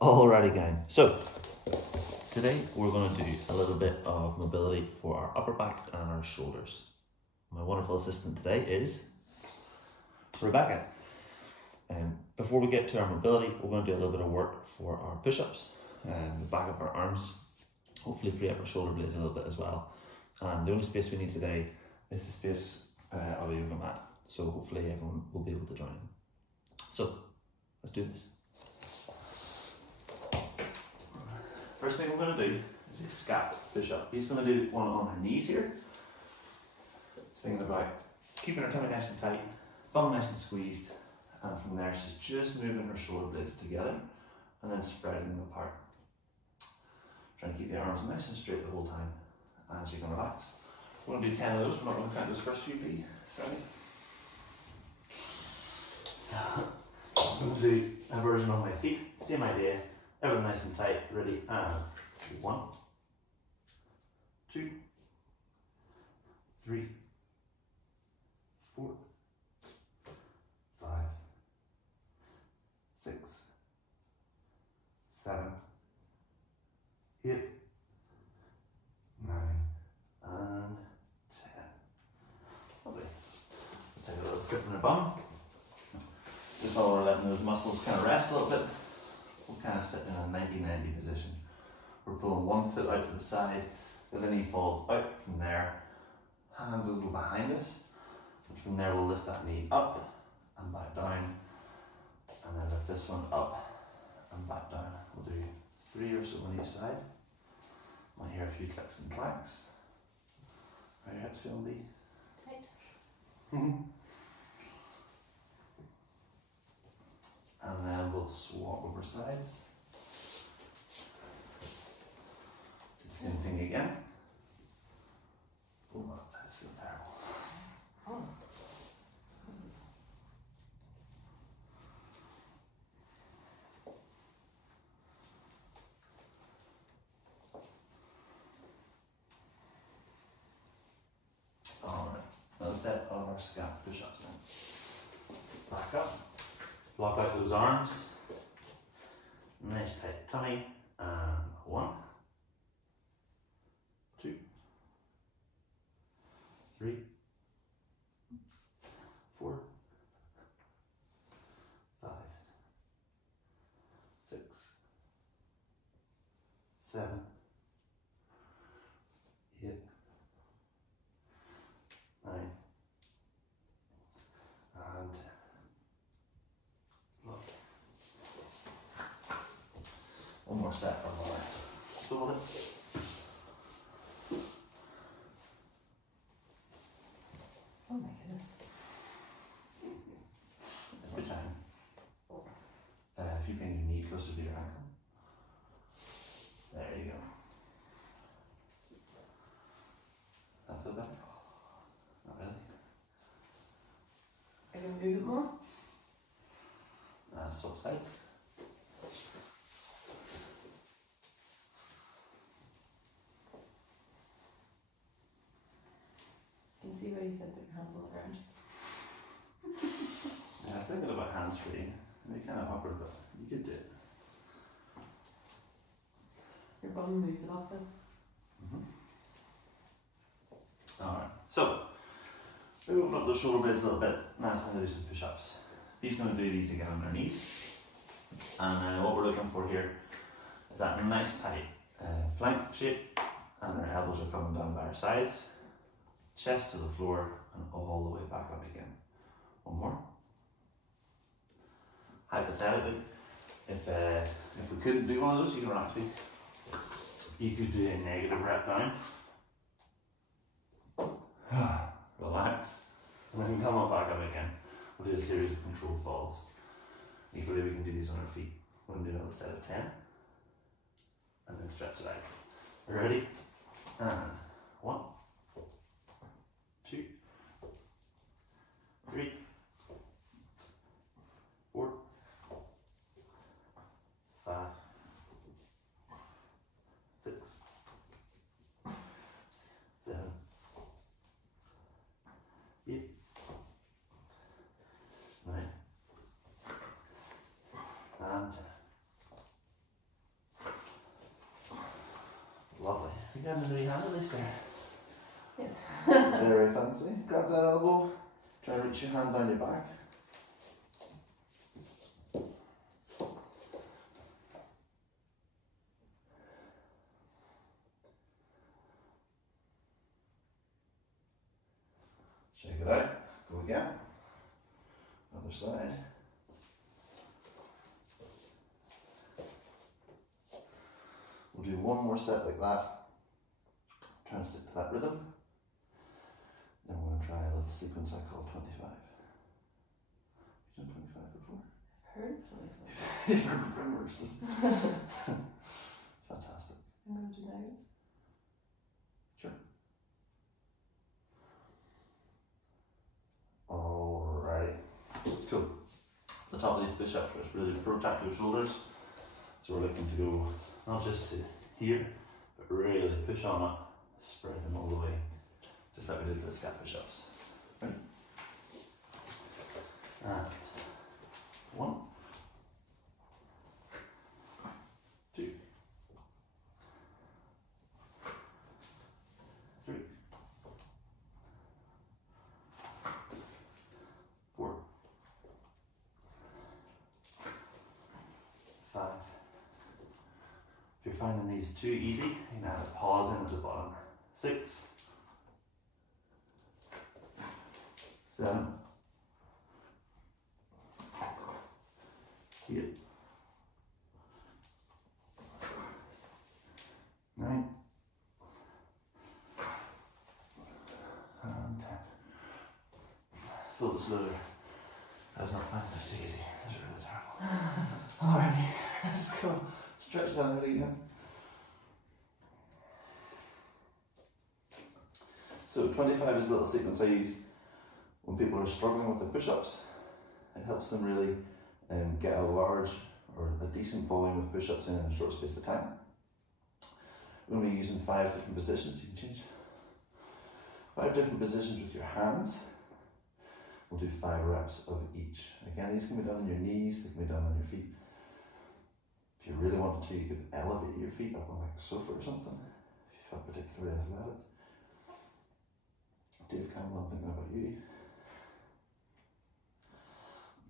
Alrighty gang, so today we're going to do a little bit of mobility for our upper back and our shoulders. My wonderful assistant today is Rebecca. Before we get to our mobility, we're going to do a little bit of work for our push-ups and the back of our arms, hopefully free up our shoulder blades a little bit as well. And the only space we need today is the space of a yoga mat, so hopefully everyone will be able to join in. So let's do this. First thing we're going to do is a scap push-up. He's going to do one on her knees here. He's thinking about keeping her tummy nice and tight, bum nice and squeezed, and from there she's just moving her shoulder blades together and then spreading them apart. Trying to keep the arms nice and straight the whole time, and she can relax. We're going to do 10 of those. We're not going to count those first few, P. Sorry. So I'm going to do a version on my feet. Same idea. Everything nice and tight, ready, and 1, 2, 3, 4, 5, 6, 7, 8, 9, and 10. Lovely. Let's take a little sit in the bum. Just while we're letting those muscles kind of rest a little bit, we'll kind of sit in a 90-90 position. We're pulling one foot out to the side, the other knee falls out from there, hands a little behind us, and from there we'll lift that knee up and back down, and then lift this one up and back down. We'll do 3 or so on each side. Might hear a few clicks and clacks. How are your hips feeling, Dee? Tight. And then we'll swap over sides. Do the same thing again. Oh, that sides feel terrible. Oh, this is... Alright, another set of our scap push-ups now. Back up. Block out those arms, nice tight tummy, and 1, 2, 3, 4, 5, 6, 7, 8, 9, and 10. One more set of our shoulders. Oh my goodness. Every time. If you bring your knee closer to your ankle. There you go. That feel better? Not really. I can move it more? Swap sides. I can see why you said put your hands on the ground. Yeah, I was thinking about hands free. They're kind of awkward, but you could do it. Your bum moves it off then. Alright, so we open up the shoulder blades a little bit. Now it's time to do some push-ups. He's going to do these again on our knees. And what we're looking for here is that nice tight plank shape, and our elbows are coming down by our sides, chest to the floor, and all the way back up again. One more. Hypothetically, if we couldn't do one of those, you could do a negative rep down. Relax, and then come up back up again. We'll do a series of controlled falls. Equally, we can do these on our feet. We're going to do another set of 10, and then stretch it out. Ready? And 1, 2, 3, 4, 5, 6, 7, 8, 9, and You got another hand at least there. Yes. Very fancy. Grab that elbow. Try and reach your hand down your back. Shake it out. Go again. Other side. We'll do one more set like that. Try and stick to that rhythm. Then we're going to try a little sequence I call 25. Have you done 25 before? Heard 25. You've heard rumors. Fantastic. I'm going to do those. Sure. Alright. Cool. The top of these push-ups is really to protract your shoulders. So we're looking to go not just to here, but really push on up, spread them all the way, just like we did for the scat push-ups. Right? And 1, 2, 3, 4, 5. If you're finding these too easy, you can add a pause in at the bottom. 6, 7, 8, 9, and 10. Full disclosure, I was not finding this too easy. This is really terrible. Alrighty, let's go. Stretch down really again. So 25 is a little sequence I use when people are struggling with the push-ups. It helps them really get a large or a decent volume of push-ups in a short space of time. We're going to be using 5 different positions. You can change 5 different positions with your hands. We'll do 5 reps of each. Again, these can be done on your knees, they can be done on your feet. If you really wanted to, you could elevate your feet up on like a sofa or something, if you felt particularly athletic. Dave Campbell, I'm thinking about you.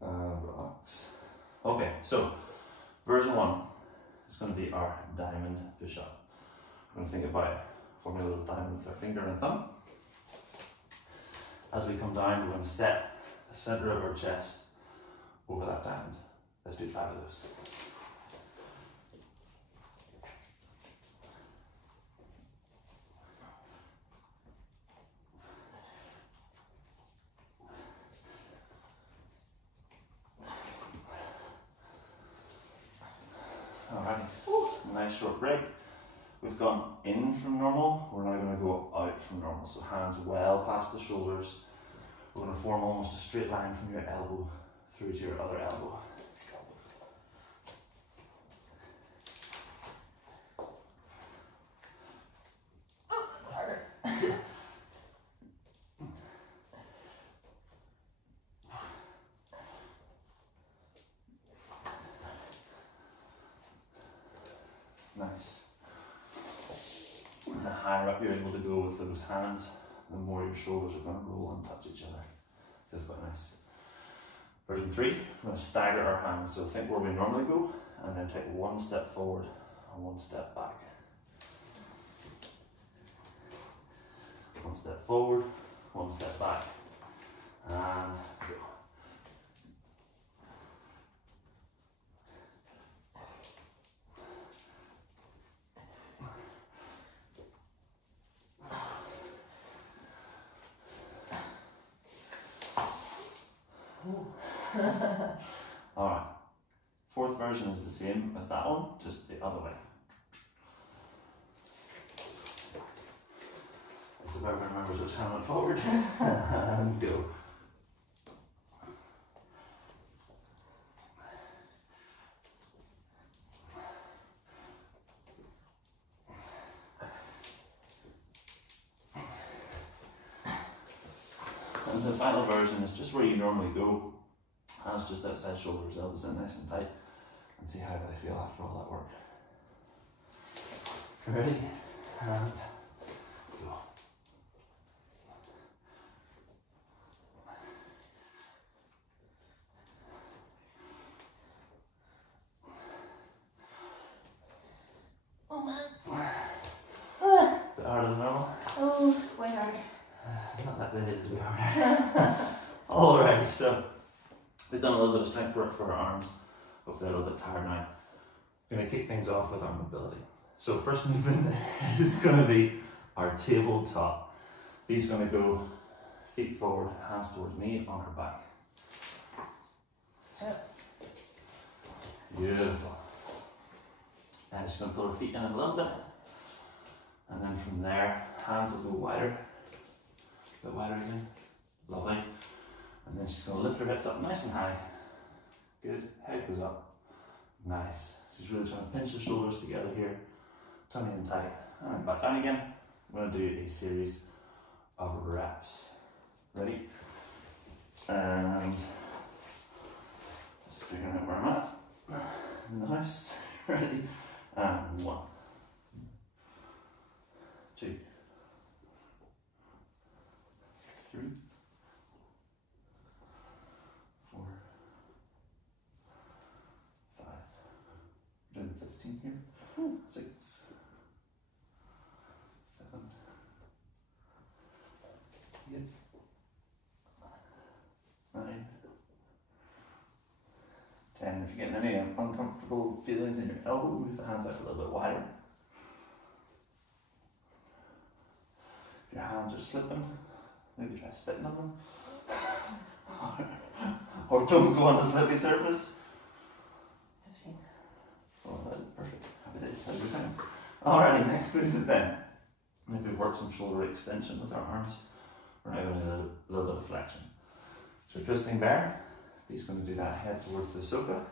And relax. Okay, so version 1 is going to be our diamond push-up. We're going to think about forming a little diamond with our finger and thumb. As we come down, we're going to set the centre of our chest over that diamond. Let's do 5 of those. Alright, nice short break. We've gone in from normal, we're now going to go out from normal. So hands well past the shoulders. We're going to form almost a straight line from your elbow through to your other elbow. Oh, it's harder. Nice. And the higher up you're able to go with those hands, the more your shoulders are going to roll and touch each other. Feels quite nice. Version 3, we're going to stagger our hands. So think where we normally go, and then take 1 step forward and 1 step back. 1 step forward, 1 step back, and go. Alright, 4th version is the same as that one, just the other way. Let's see if everyone remembers which hand went forward. And go. And the final version is just where you normally go. Hands just outside shoulders, elbows in nice and tight. And see how they feel after all that work. Ready? and go. Oh man. Bit harder than normal. Oh, way hard. Not that they needed to be harder. Alright, so we've done a little bit of strength work for our arms. Hopefully they're a little bit tired now. We're going to kick things off with our mobility. So first movement is going to be our tabletop. He's going to go feet forward, hands towards me, on her back. Beautiful. And just going to pull her feet in a little bit. And then from there, hands will go wider. A bit wider again. Lovely. And then she's going to lift her hips up nice and high. Good. Head goes up. Nice. She's really trying to pinch the shoulders together here. Tummy in tight. And then back down again. I'm going to do a series of reps. Ready? And just figuring out where I'm at in the house. Ready? And 1, 2, 3, 4, 5. We're doing 15 here. 6, 7, 8, 9, 10. If you're getting any uncomfortable feelings in your elbow, move the hands out a little bit wider. If your hands are slipping, maybe try spitting on them. Or don't go on the slippy surface. 15. Oh, that's perfect. Happy days, have a good time. Alrighty, next movement then. If we've worked some shoulder extension with our arms, we're now going to do a little bit of flexion. So twisting bear, he's going to do that head towards the sofa.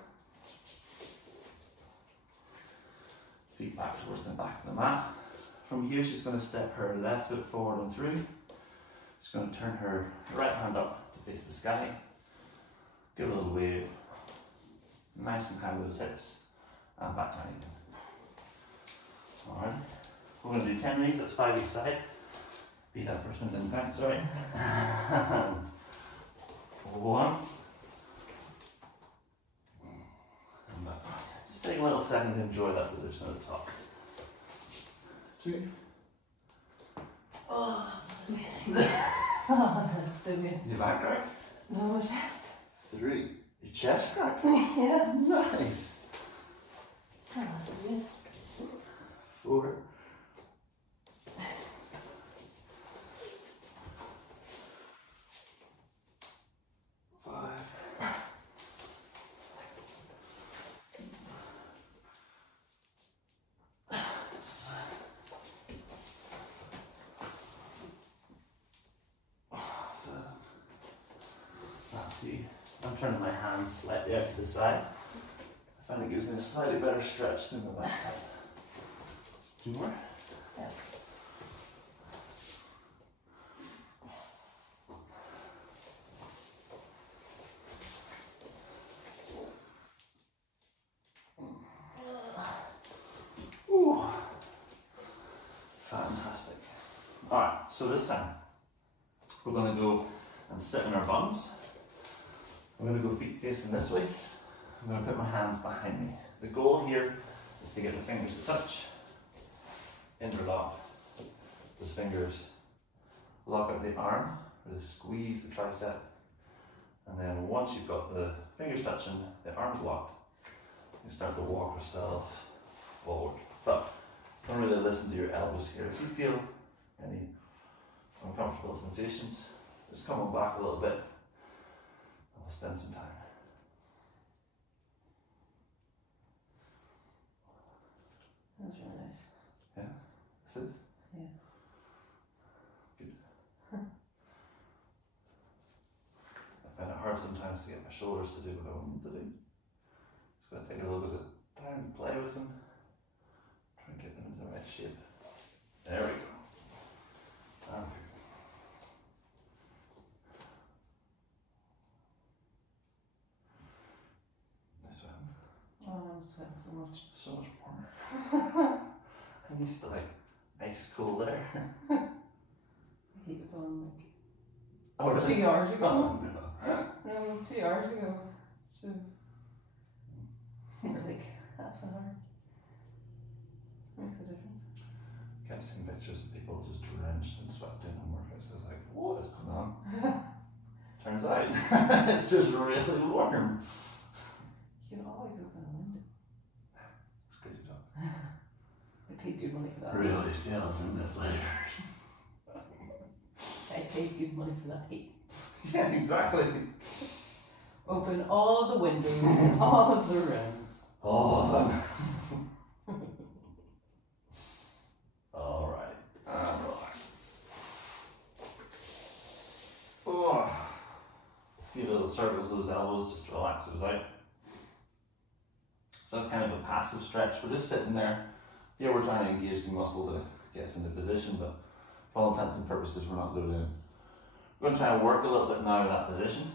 Feet back towards the back of the mat. From here, she's going to step her left foot forward and through. She's going to turn her right hand up to face the sky. Give it a little wave. Nice and high with those hips. And back down again. Alright. We're going to do 10 of these, that's 5 each side. Beat that first one didn't count, sorry. And 1. And back. Just take a little second to enjoy that position at the top. 2. Oh, that was amazing. Oh, that was so good. Your back crack. No chest. 3. Your chest crack. Yeah. Nice. That was so good. 4. 5. 6. 7. That's key. I'm turning my hands slightly out to the side. I find it gives me a slightly better stretch than the left side. 2 more. Yeah. Ooh. Fantastic. Alright, so this time we're going to go and sit in our bums. I'm going to go feet facing this way. I'm going to put my hands behind me. The goal here is to get the fingers to touch, interlock. Those fingers lock out the arm, or squeeze the tricep. And then once you've got the fingers touching, the arms locked, you start to walk yourself forward. But don't really listen to your elbows here. If you feel any uncomfortable sensations, just come on back a little bit and we'll spend some time. That was really nice. Yeah, this is? Yeah. Good. I find it hard sometimes to get my shoulders to do what I want them to do. It's going to take a little bit of time to play with them. Try and get them into the right shape. There we go. Okay. Nice one. Oh, I'm sweating so much. So much warmer. I'm used to like Nice cool there. The heat was on like Oh, really? 2 hours ago. Oh, no. No, 2 hours ago. So, or like half an hour. Makes a difference. Kept seeing pictures of people just drenched and sweat doing homework. I was like, what is going on? Turns out it's just really warm. You can always open a window. It's crazy job. I paid good money for that. Really steals in the flavors. I paid good money for that heat. Yeah, exactly. Open all of the windows in all of the rooms. All of them. Alright, and relax. Oh. A few little circles of those elbows just to relax those out. So that's kind of a passive stretch. We're just sitting there. Yeah, we're trying to engage the muscle to get us into position, but for all intents and purposes, we're not loading in. We're going to try and work a little bit now with that position.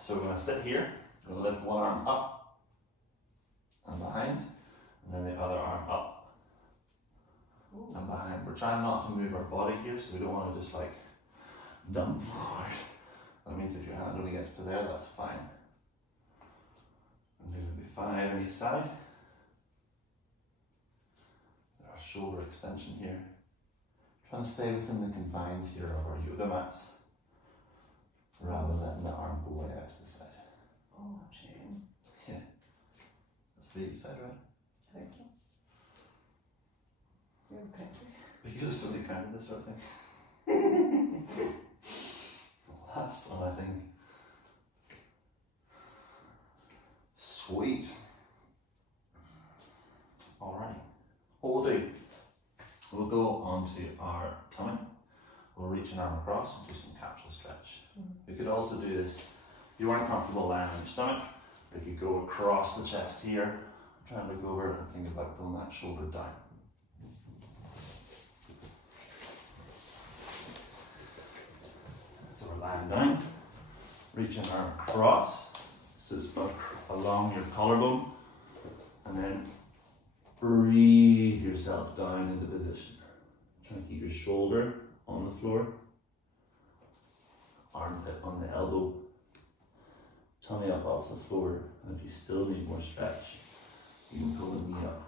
So we're going to sit here. We're going to lift one arm up and behind, and then the other arm up and behind. We're trying not to move our body here, so we don't want to just like dump forward. That means if your hand only gets to there, that's fine. And maybe 5 on each side. Our shoulder extension here. Trying to stay within the confines here of our yoga mats, rather than letting the arm go way out to the side. Oh, I'm shaking. Yeah. That's the each side, right? I think so. You have a picture? We could have somebody counted this sort of thing. Last one, I think. Sweet. Alrighty. What we'll do, we'll go onto our tummy. We'll reach an arm across and do some capsule stretch. We could also do this, if you weren't comfortable lying on your stomach, we could go across the chest here, try and look over and think about pulling that shoulder down. So we're lying down, reach an arm across, so it's along your collarbone, and then breathe yourself down into position. Try and keep your shoulder on the floor, armpit on the elbow, tummy up off the floor, and if you still need more stretch, you can pull the knee up.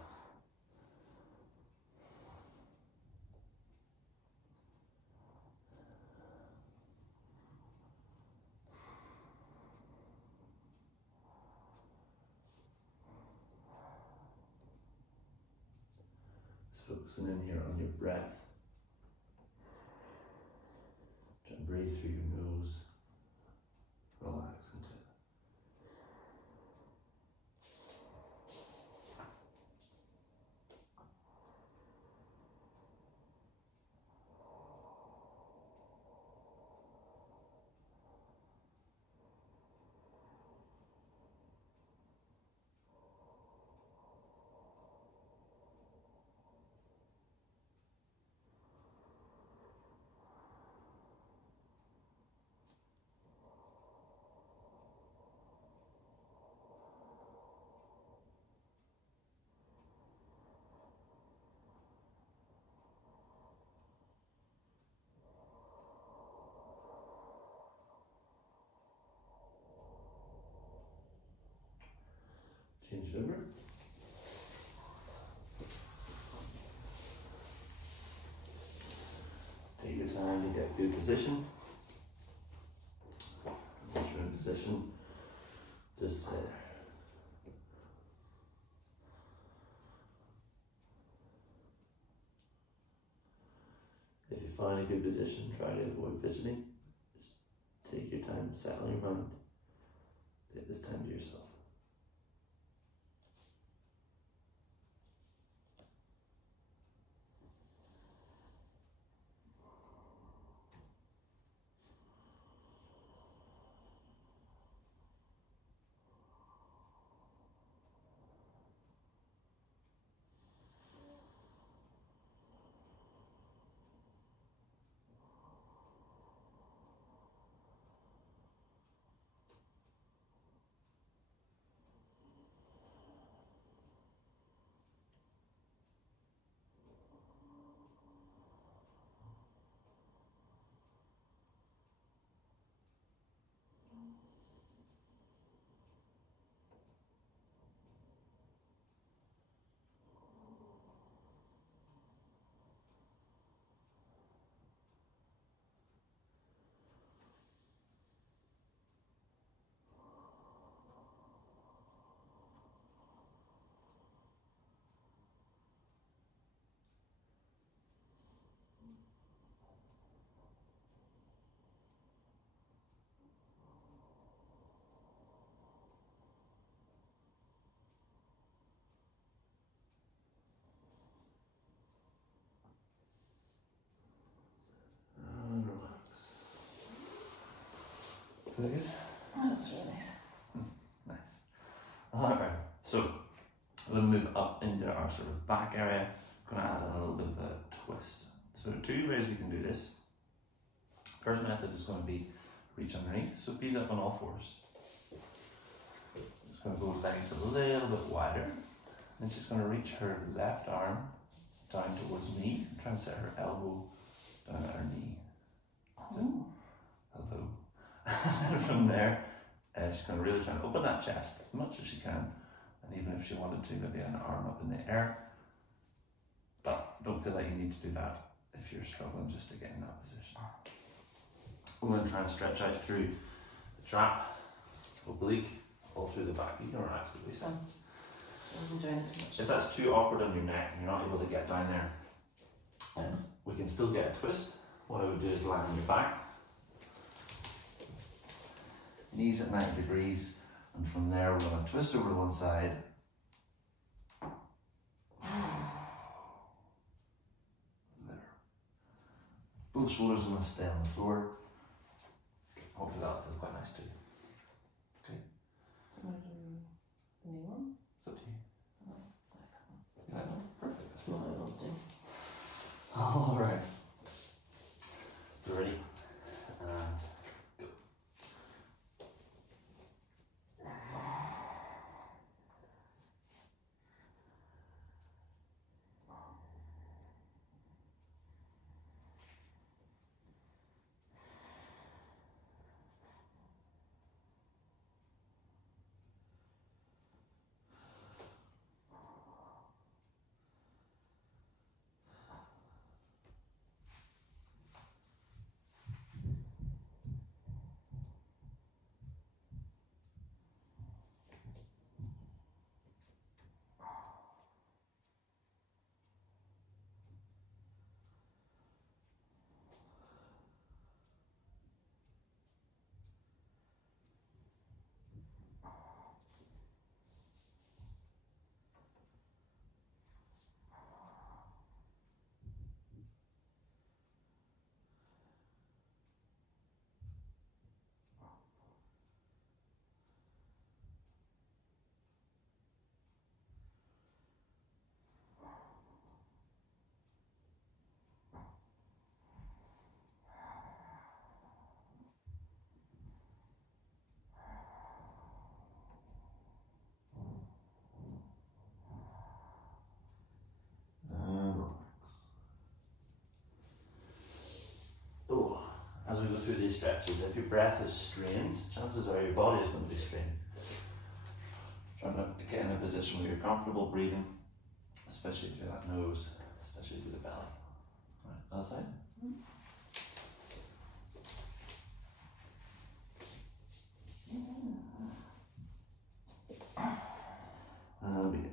Just focusing in here on your breath. Try and breathe through your nose. Relax into it. Change it over. Take your time to get good position. Once you're in position, just stay there. If you find a good position, try to avoid fidgeting. Just take your time to settle your mind. Take this time to yourself. Feel good? Oh, that's really nice. Nice. Alright, so we'll move up into our sort of back area. I'm going to add in a little bit of a twist. So two ways we can do this. First method is going to be reach underneath. So B's up on all fours. Just going to go legs a little bit wider. And she's going to reach her left arm down towards me. Try and set her elbow down at her knee. Oh. Hello. And from there, she's going to really try and open that chest as much as she can. And even if she wanted to, maybe an arm up in the air. But don't feel like you need to do that if you're struggling just to get in that position. I'm going to try and stretch out through the trap, oblique, all through the back. You can relax the waist. I wasn't doing it too much. If that's too awkward on your neck and you're not able to get down there, we can still get a twist. What I would do is lie on your back, knees at 90 degrees, and from there we're going to twist over to one side. There. Both shoulders are going to stay on the floor. Hopefully that'll feel quite nice too. Okay. Do you want to do the knee one? It's up to you. No, I like that one. You like that? Perfect. That's what I always do. Alright. Ready? And go. As we go through these stretches, if your breath is strained, chances are your body is going to be strained. Trying to get in a position where you're comfortable breathing, especially through that nose, especially through the belly. Alright, other side. Begin.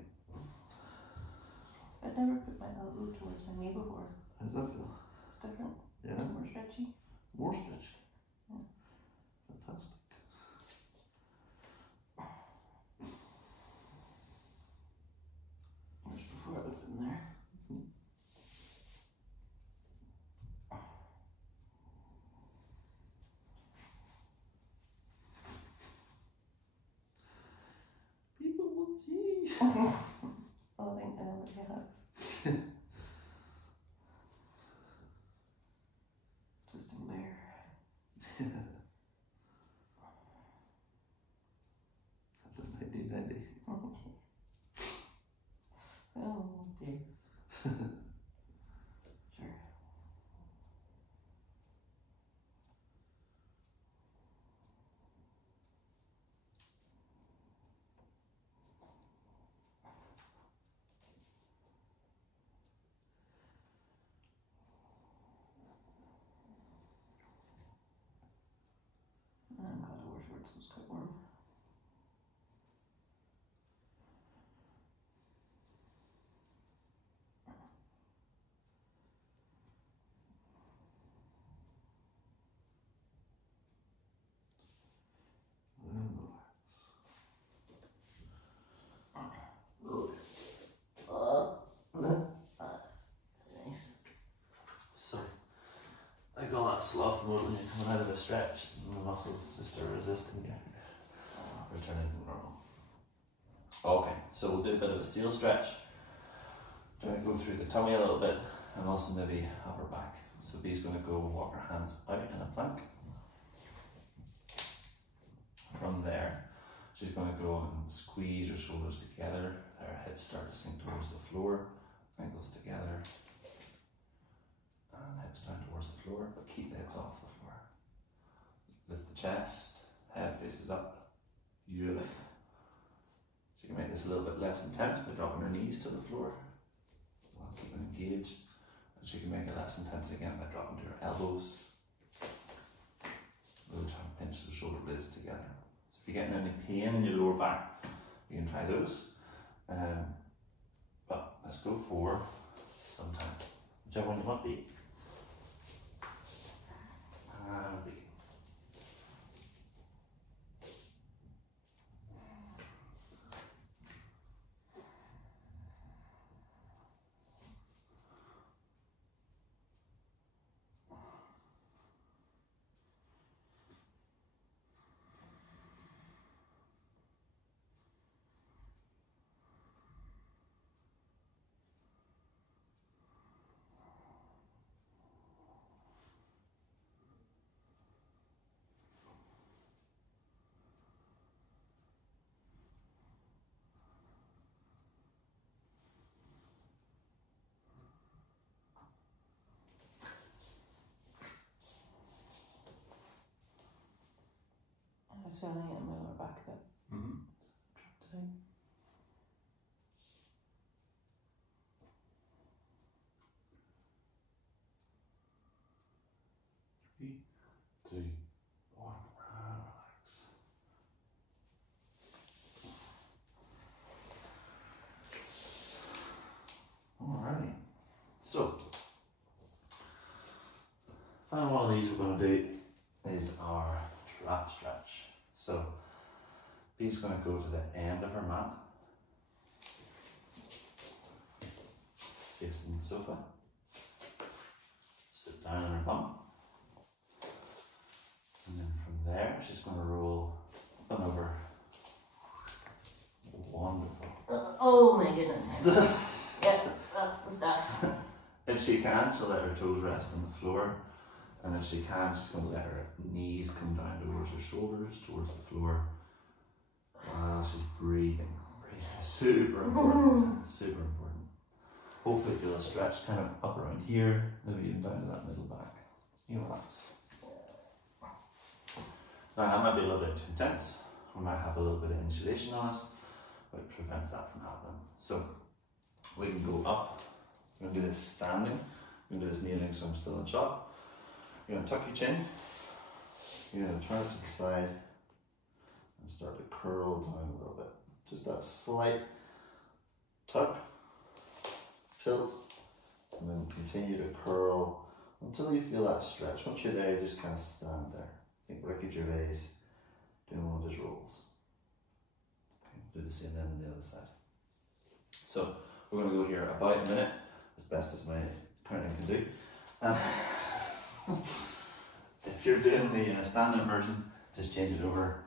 I'd never put my elbow towards my knee before. How's that feel? It's different. Yeah? More stretchy. More stretch. Yeah. Fantastic. Just before I would have been there. People will see. Oh, I think I know what you have. Twisting bear. That was 1990. Oh dear. Sure. I'm glad I wore shorts, it was quite warm. that sloth mode when you're coming out of a stretch and the muscles just are resisting you. Returning to normal. Okay, so we'll do a bit of a seal stretch. Try to go through the tummy a little bit and also maybe upper back. So B's going to go walk her hands out in a plank. From there, she's going to go and squeeze her shoulders together. Her hips start to sink towards the floor, ankles together, and hips down towards the floor, but keep the hips off the floor. Lift the chest, head faces up. Beautiful. She can make this a little bit less intense by dropping her knees to the floor while keeping engaged. And she can make it less intense again by dropping to her elbows. Really try and pinch the shoulder blades together. So if you're getting any pain in your lower back, you can try those. But let's go for some time. Whichever one you want, B. And B. I'm swelling it in my lower back a bit. Mm-hmm. Drop down. 3, 2, 1, and relax. Alrighty. So, final one of these we're going to do is our trap stretch. So, B's going to go to the end of her mat, facing the sofa, sit down on her bum, and then from there she's going to roll up and over. Wonderful. Oh my goodness. Yeah, that's the stuff. If she can, she'll let her toes rest on the floor. And if she can, she's going to let her knees come down towards her shoulders, towards the floor. While she's breathing. Super important. Super important. Hopefully feel a stretch kind of up around here, maybe even down to that middle back. You relax. Now that might be a little bit too intense. We might have a little bit of insulation on us, but it prevents that from happening. So we can go up. We're going to do this standing. We're going to do this kneeling so I'm still in shot. You're going to tuck your chin. You're going to turn it to the side and start to curl down a little bit. Just that slight tuck, tilt, and then continue to curl until you feel that stretch. Once you're there, you just kind of stand there. Think Ricky Gervais doing one of his roles. Okay, do the same then on the other side. So we're going to go here about a minute, as best as my counting can do. If you're doing the standing version, just change it over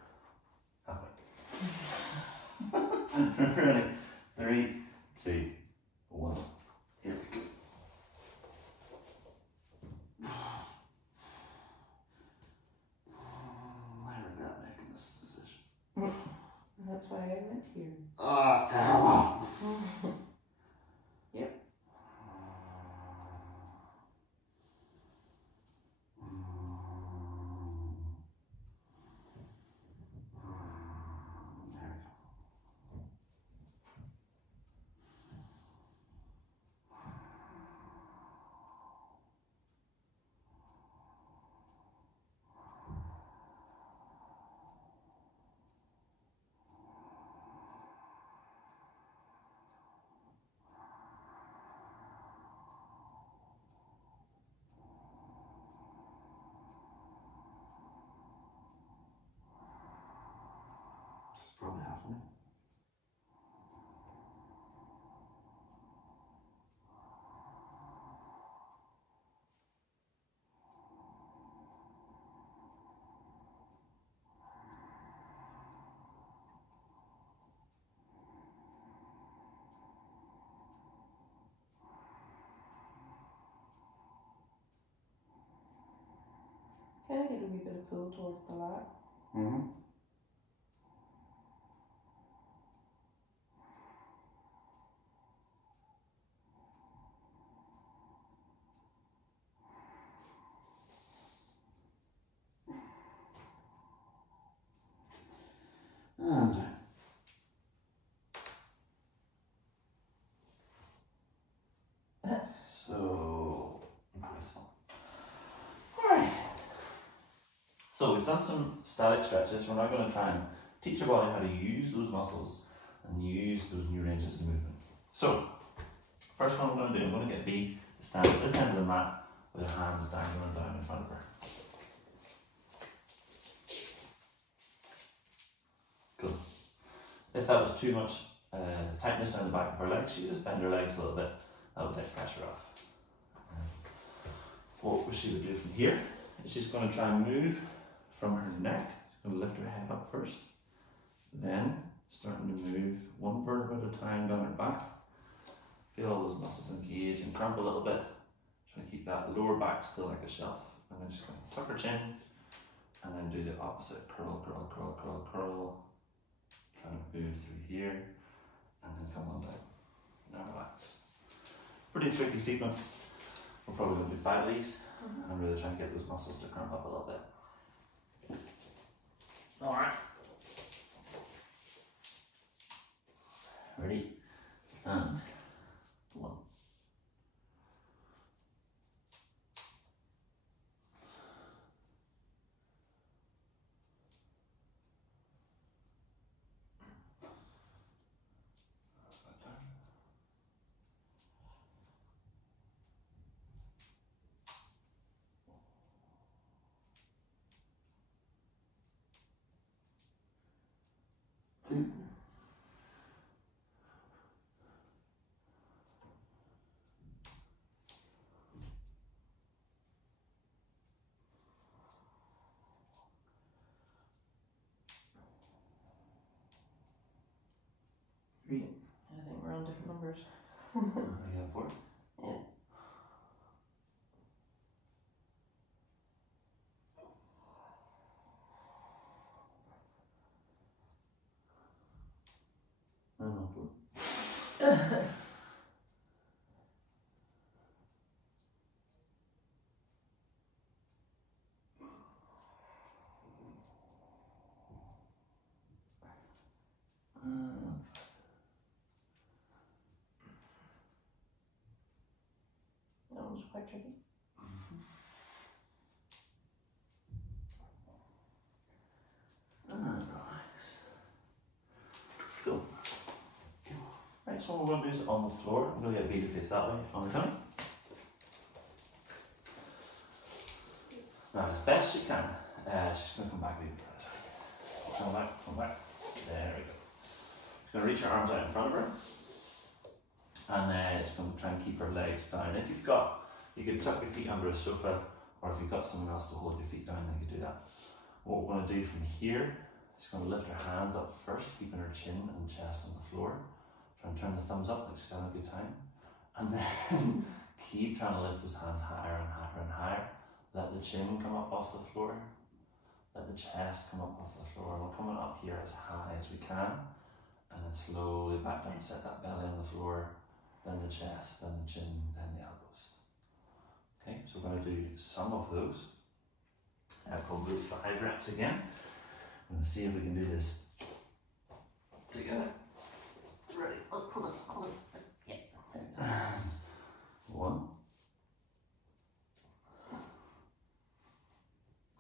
halfway. Ready? 3, 2, 1. Here we go. I regret making this decision. That's why I went here. Oh, it's terrible. Yep. Probably half of me. Kind of get a wee bit of pull towards the lat. Mm-hmm. And so nice. Alright. So we've done some static stretches. We're now going to try and teach your body how to use those muscles and use those new ranges of movement. So, first one I'm going to do, I'm going to get B to stand at this end of the mat with her hands dangling down in front of her. Cool. If that was too much tightness down the back of her legs, she just bend her legs a little bit. That would take pressure off. What she would do from here is she's going to try and move from her neck. She's going to lift her head up first. Then starting to move one vertebra at a time down her back. Feel all those muscles engage and cramp a little bit. Trying to keep that lower back still like a shelf. And then she's going to tuck her chin and then do the opposite. Curl, curl, curl, curl, curl. Trying to move through here and then come on down. Now relax. Pretty tricky sequence. We're probably going to do 5 of these and really try and get those muscles to cramp up a little bit. Alright. Ready? And 1. I think we're on different numbers. Yeah, 4. Yeah. I'm on 4. That one was quite tricky. And relax. Cool. Next one we're going to do is on the floor. I'm going to get B to face that way on the tummy. Now, as best she can, she's going to come back a bit. Come back, come back. There we go. She's going to reach her arms out in front of her. And it's going to try and keep her legs down. If you've got, you could tuck your feet under a sofa, or if you've got someone else to hold your feet down, then you could do that. What we're going to do from here, she's going to lift her hands up first, keeping her chin and chest on the floor. Try and turn the thumbs up like she's having a good time. And then keep trying to lift those hands higher and higher and higher. Let the chin come up off the floor. Let the chest come up off the floor. And we're coming up here as high as we can. And then slowly back down, set that belly on the floor. Then the chest, then the chin, then the elbows. Okay, so we're going to do some of those. Probably 5 reps again. I'm going to see if we can do this together. Ready? Hold on. Yeah. And 1.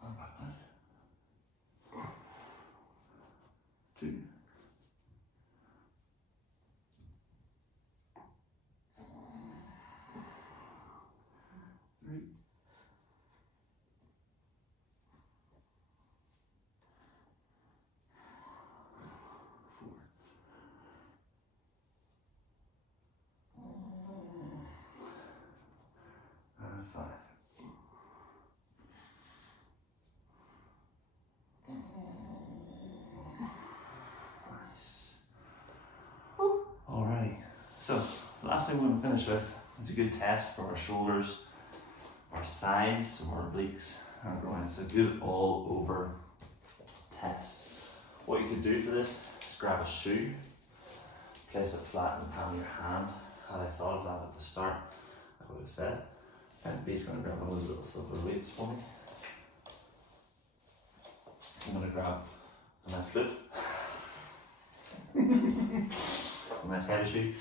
And back down. 2. 3. 4. And 5. Nice. Alrighty. So, the last thing we're going to finish with is a good test for our shoulders, our sides, so our obliques, our groin. It's a good all over test. What you could do for this is grab a shoe, place it flat in the palm of your hand. Had I thought of that at the start, I would have said. And B's going to grab one of those little silver weights for me. I'm going to grab a nice foot. A nice heavy shoe.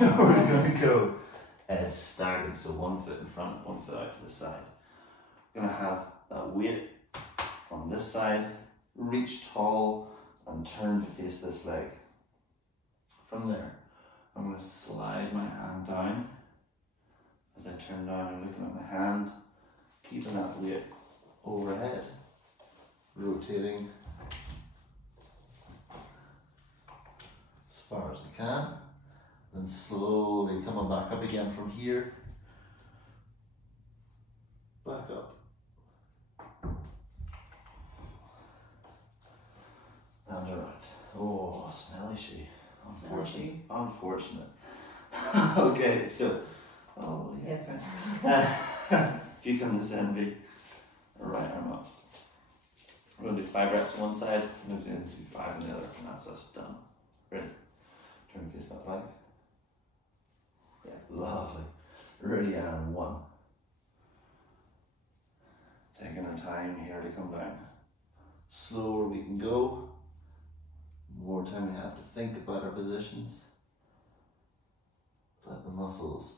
We're going to go starting, so one foot in front, one foot out to the side. I'm going to have that weight on this side, reach tall and turn to face this leg. From there, I'm going to slide my hand down. As I turn down, I'm looking at my hand, keeping that weight overhead, rotating as far as I can, then slowly coming back up again from here, back up, and around. Oh, smelly shoe. Unfortunate. Okay, so, oh Yes. if you come this end, be right arm up. We're going to do 5 reps on one side, and we're going to do 5 on the other, and that's us done. Ready? Turn and face that flag. Yeah, lovely. Ready, and 1. Taking our time here to come down. Slower we can go. The more time we have to think about our positions. Let the muscles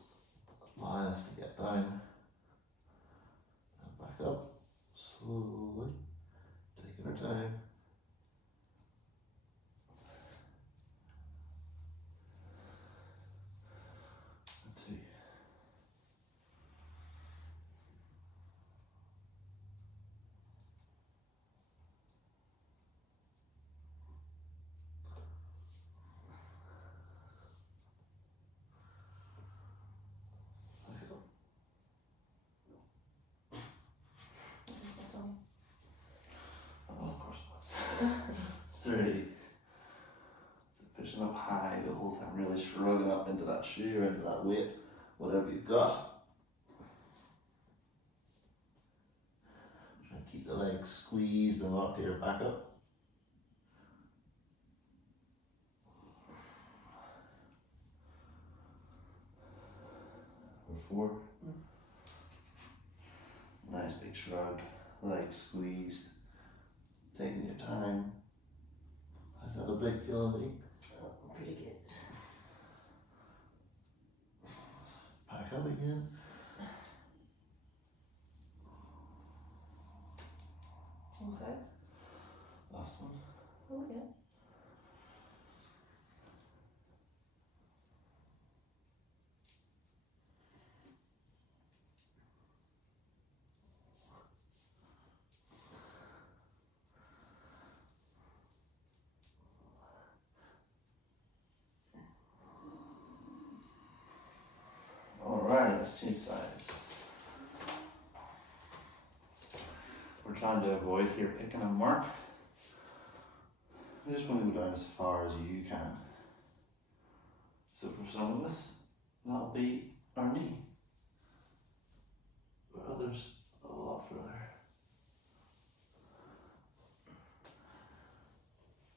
allow us to get down. And back up. Slowly. Taking our time. And 2. Back up. Oh, of course it was. 3. Pushing up high the whole time, really shrugging up into that shoe or into that weight, whatever you've got. Try to keep the legs squeezed and locked here, back up. Number 4. Nice big shrug, legs squeezed, taking your time. How's that a big feeling, Lee? Oh, pretty good. Back up again. Change sides. Last one. Oh, yeah. Alright, let's change sides. We're trying to avoid here picking a mark. We just want to go down as far as you can. So for some of us, that'll be our knee. For others, a lot further.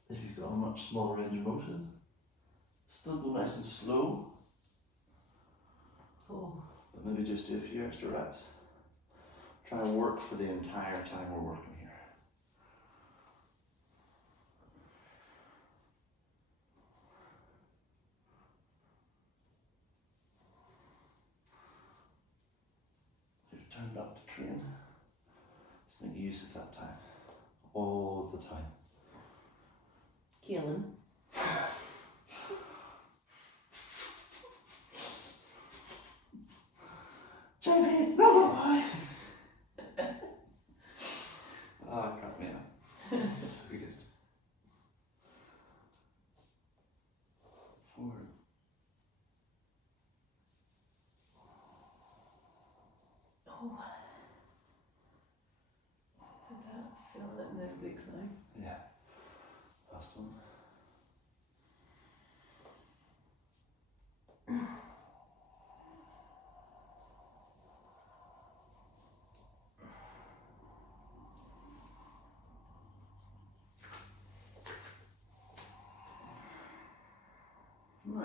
If you've got a much smaller range of motion, still go nice and slow. Oh. But maybe just do a few extra reps. Try and work for the entire time we're working here. You've turned up to train. Just make use of that time. All of the time. Keelan. Jamie, no! Oh, it cracked me up. So good. 4. Oh. Feeling it in the obliques now. Yeah. Last one.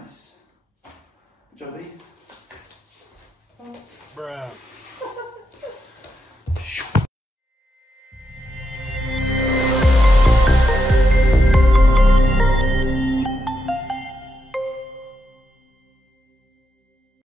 Nice. Good job, Lee. Oh. Bruh.